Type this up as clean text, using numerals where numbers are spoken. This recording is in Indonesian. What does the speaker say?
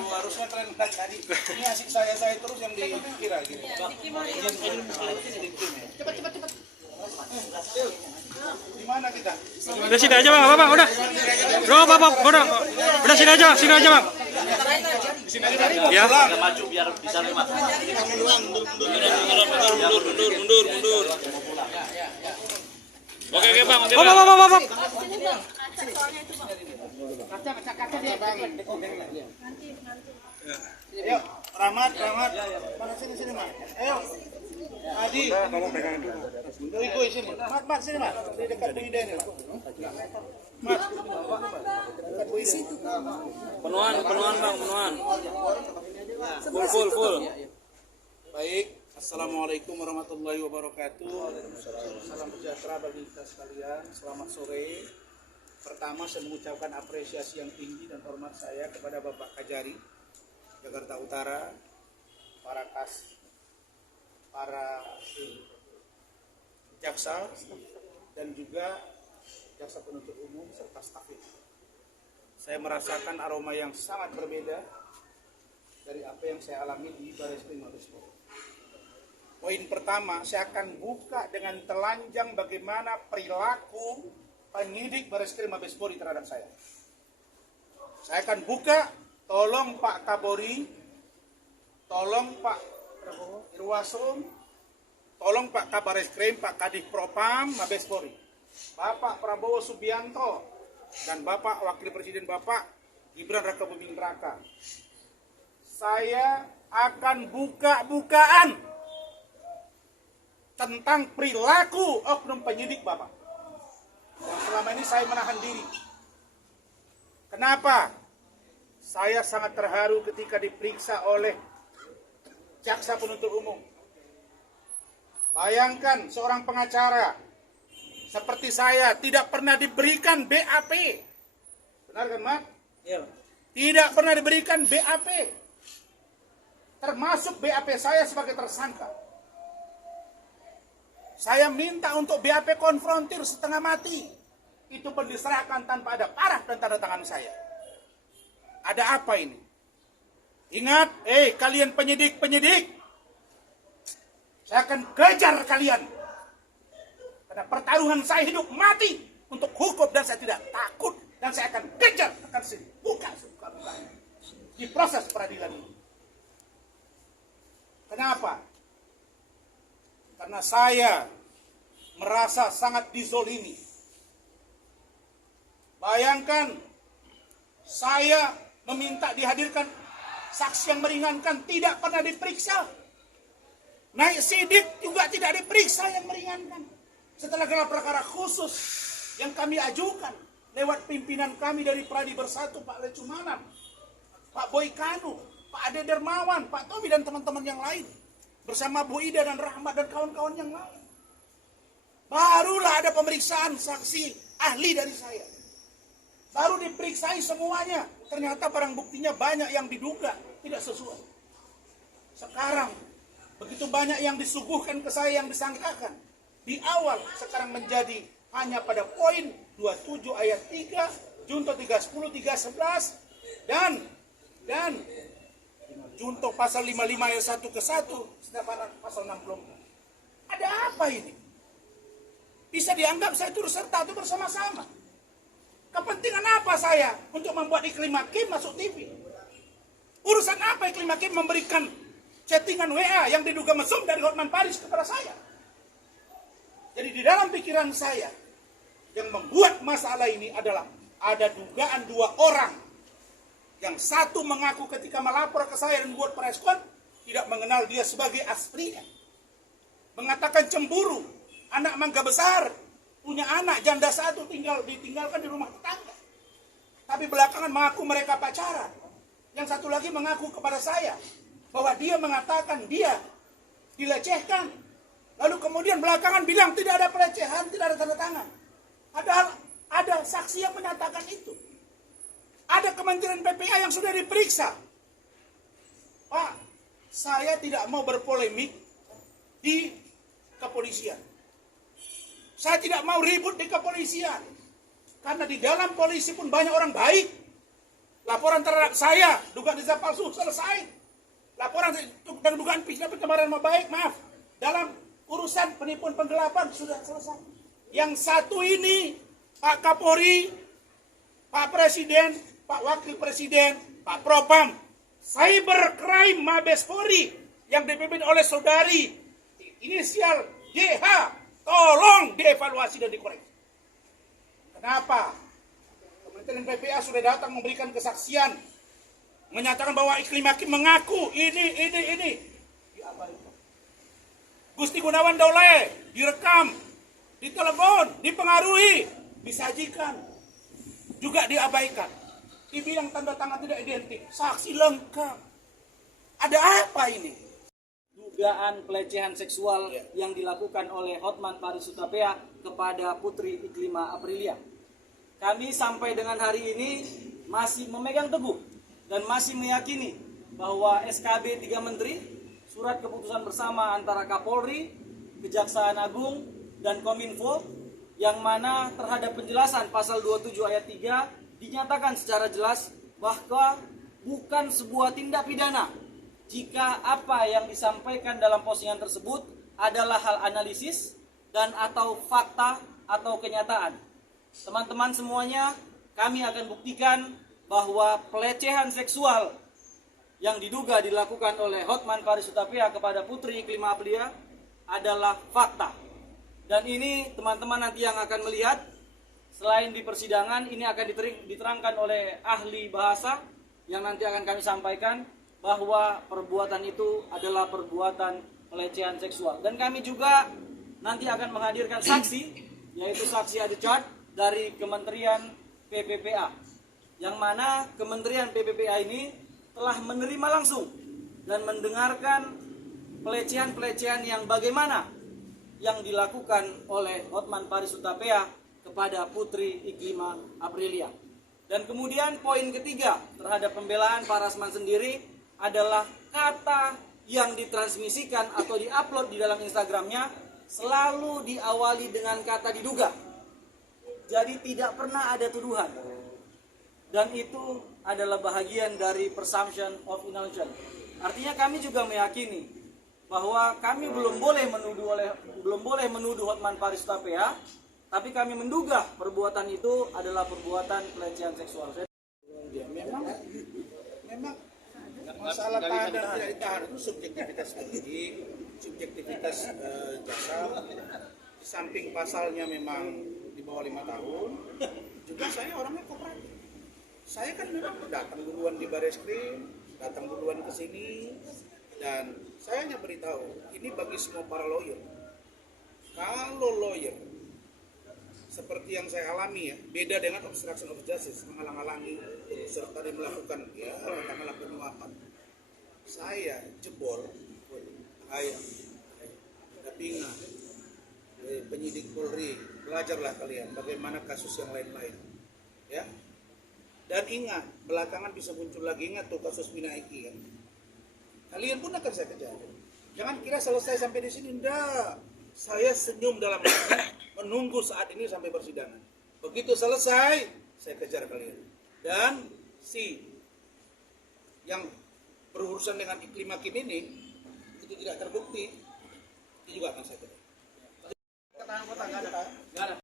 harusnya kalian nggak cari. Ini asik saya terus yang dikira gitu. Cepat. Di mana kita? Udah sini aja bang, bapak udah. Bro, bapak udah sini aja bang. Ya. Maju biar bisa lewat. Mundur. Oke bang. Bang. Ayo, Rahmat. Mana sini, Mak. Ayo. Adi, kamu pegang dulu. Gue sini. Mat, sini, Mat. Di dekat Bu Ida ini, Mat. Dekat Bu Ida. Penuhan bang, penuhan. Full. Baik, Assalamualaikum warahmatullahi wabarakatuh. Salam sejahtera bagi kita sekalian. Selamat sore. Pertama, saya mengucapkan apresiasi yang tinggi dan hormat saya kepada Bapak Kajari, Jakarta Utara, para jaksa dan juga jaksa penuntut umum serta staf. Saya merasakan aroma yang sangat berbeda dari apa yang saya alami di Barreskrim Mabes Polri. Poin pertama, saya akan buka dengan telanjang bagaimana perilaku penyidik Barreskrim Mabes Polri terhadap saya. Saya akan buka, tolong Pak Kapolri, tolong Pak Irwasum, tolong Pak Kabareskrim, Pak Kadif Propam Mabes Polri, Bapak Prabowo Subianto, dan Bapak Wakil Presiden Bapak Gibran Rakabuming Raka. Saya akan buka-bukaan tentang perilaku oknum penyidik Bapak. Dan selama ini saya menahan diri. Kenapa? Saya sangat terharu ketika diperiksa oleh jaksa penuntut umum. Bayangkan seorang pengacara seperti saya tidak pernah diberikan BAP. Benar kan, Mak? Iya. Tidak pernah diberikan BAP. Termasuk BAP saya sebagai tersangka. Saya minta untuk BAP konfrontir setengah mati. Itu pun diserahkan tanpa ada paraf dan tanda tangan saya. Ada apa ini? Ingat, kalian penyidik. Saya akan kejar kalian. Karena pertaruhan saya hidup mati untuk hukum dan saya tidak takut. Dan saya akan kejar, akan buka di proses peradilan ini. Kenapa? Karena saya merasa sangat dizolimi. Bayangkan, saya meminta dihadirkan saksi yang meringankan, tidak pernah diperiksa. Naik sidik juga tidak diperiksa yang meringankan. Setelah gelar perkara khusus yang kami ajukan lewat pimpinan kami dari Pradi Bersatu, Pak Lecumanan, Pak Boy Kanu, Pak Ade Dermawan, Pak Tobi dan teman-teman yang lain, bersama Bu Ida dan Rahmat dan kawan-kawan yang lain. Barulah ada pemeriksaan saksi ahli dari saya. Baru diperiksai semuanya. Ternyata barang buktinya banyak yang diduga tidak sesuai. Sekarang begitu banyak yang disuguhkan ke saya yang disangkakan. Di awal sekarang menjadi hanya pada poin 27 ayat 3, junto 310, 311 dan junto pasal 55 ayat 1 ke 1, sedangkan pasal 64. Ada apa ini? Bisa dianggap saya turut serta atau bersama-sama. Kepentingan apa saya untuk membuat iklim hakim masuk TV? Urusan apa iklim hakim memberikan chattingan WA yang diduga mesum dari Hotman Paris kepada saya? Jadi di dalam pikiran saya, yang membuat masalah ini adalah ada dugaan dua orang. Yang satu mengaku ketika melapor ke saya dan buat preskon, tidak mengenal dia sebagai aslinya. Mengatakan cemburu, anak mangga besar, punya anak janda satu ditinggalkan di rumah tetangga. Tapi belakangan mengaku mereka pacaran. Yang satu lagi mengaku kepada saya bahwa dia mengatakan dia dilecehkan. Lalu kemudian belakangan bilang tidak ada pelecehan, tidak ada tanda tangan. Ada saksi yang menyatakan itu. Ada Kementerian PPA yang sudah diperiksa. Pak, saya tidak mau berpolemik di kepolisian. Saya tidak mau ribut di kepolisian. Karena di dalam polisi pun banyak orang baik. Laporan terhadap saya, dugaan ijazah palsu, selesai. Laporan dan dugaan pencemaran nama baik, maaf. Dalam urusan penipuan penggelapan sudah selesai. Yang satu ini, Pak Kapolri, Pak Presiden, Pak Wakil Presiden, Pak Propam, Cybercrime Mabes Polri yang dipimpin oleh saudari inisial JH, tolong dievaluasi dan dikoreksi. Kenapa? Kementerian PPA sudah datang memberikan kesaksian, menyatakan bahwa Iklim Hakim mengaku ini. Diabaikan. Gusti Gunawan Daule direkam, ditelepon, dipengaruhi, disajikan, juga diabaikan. Dibilang tanda tangan tidak identik, saksi lengkap. Ada apa ini? Dugaan pelecehan seksual yang dilakukan oleh Hotman Paris Hutapea kepada Putri Iklima Aprilia. Kami sampai dengan hari ini masih memegang teguh dan masih meyakini bahwa SKB 3 Menteri, surat keputusan bersama antara Kapolri, Kejaksaan Agung, dan Kominfo, yang mana terhadap penjelasan pasal 27 ayat 3 dinyatakan secara jelas bahwa bukan sebuah tindak pidana jika apa yang disampaikan dalam postingan tersebut adalah hal analisis dan atau fakta atau kenyataan. Teman-teman semuanya, kami akan buktikan bahwa pelecehan seksual yang diduga dilakukan oleh Hotman Paris Hutapea kepada Putri Iklima Aprilia adalah fakta. Dan ini teman-teman nanti yang akan melihat, selain di persidangan, ini akan diterangkan oleh ahli bahasa yang nanti akan kami sampaikan bahwa perbuatan itu adalah perbuatan pelecehan seksual. Dan kami juga nanti akan menghadirkan saksi, yaitu saksi Adecart dari Kementerian PPPA, yang mana Kementerian PPPA ini telah menerima langsung dan mendengarkan pelecehan-pelecehan yang bagaimana yang dilakukan oleh Hotman Paris Hutapea kepada Putri Iklima Aprilia. Dan kemudian poin ketiga terhadap pembelaan Pak Rasman sendiri adalah kata yang ditransmisikan atau diupload di dalam Instagramnya selalu diawali dengan kata diduga. Jadi tidak pernah ada tuduhan. Dan itu adalah bahagian dari presumption of innocence. Artinya kami juga meyakini bahwa kami belum boleh menuduh Hotman Paris Hutapea, tapi kami menduga perbuatan itu adalah perbuatan pelecehan seksual. Memang masalah tahan dan tidak ditahan itu subjektivitas penyidik, subjektivitas jaksa. Di samping pasalnya memang di bawah 5 tahun, juga saya orangnya kooperatif. Saya kan memang datang duluan di Bareskrim, datang duluan ke sini, dan saya hanya beritahu, ini bagi semua para lawyer. Kalau lawyer seperti yang saya alami ya, beda dengan obstruction of justice, menghalang-halangi serta melakukan ya katakanlah penyuapan. Saya jebol, tapi ingat, penyidik Polri, belajarlah kalian bagaimana kasus yang lain-lain, ya. Dan ingat, belakangan bisa muncul lagi, ingat tuh kasus Mina Eki kan. Kalian pun akan saya kejar. Jangan kira selesai sampai di sini, enggak. Saya senyum dalam hati menunggu saat ini sampai persidangan. Begitu selesai, saya kejar kalian. Dan si yang berurusan dengan Iklim Hakim ini itu tidak terbukti, itu juga akan saya kejar. Ketahanan kota nggak ada.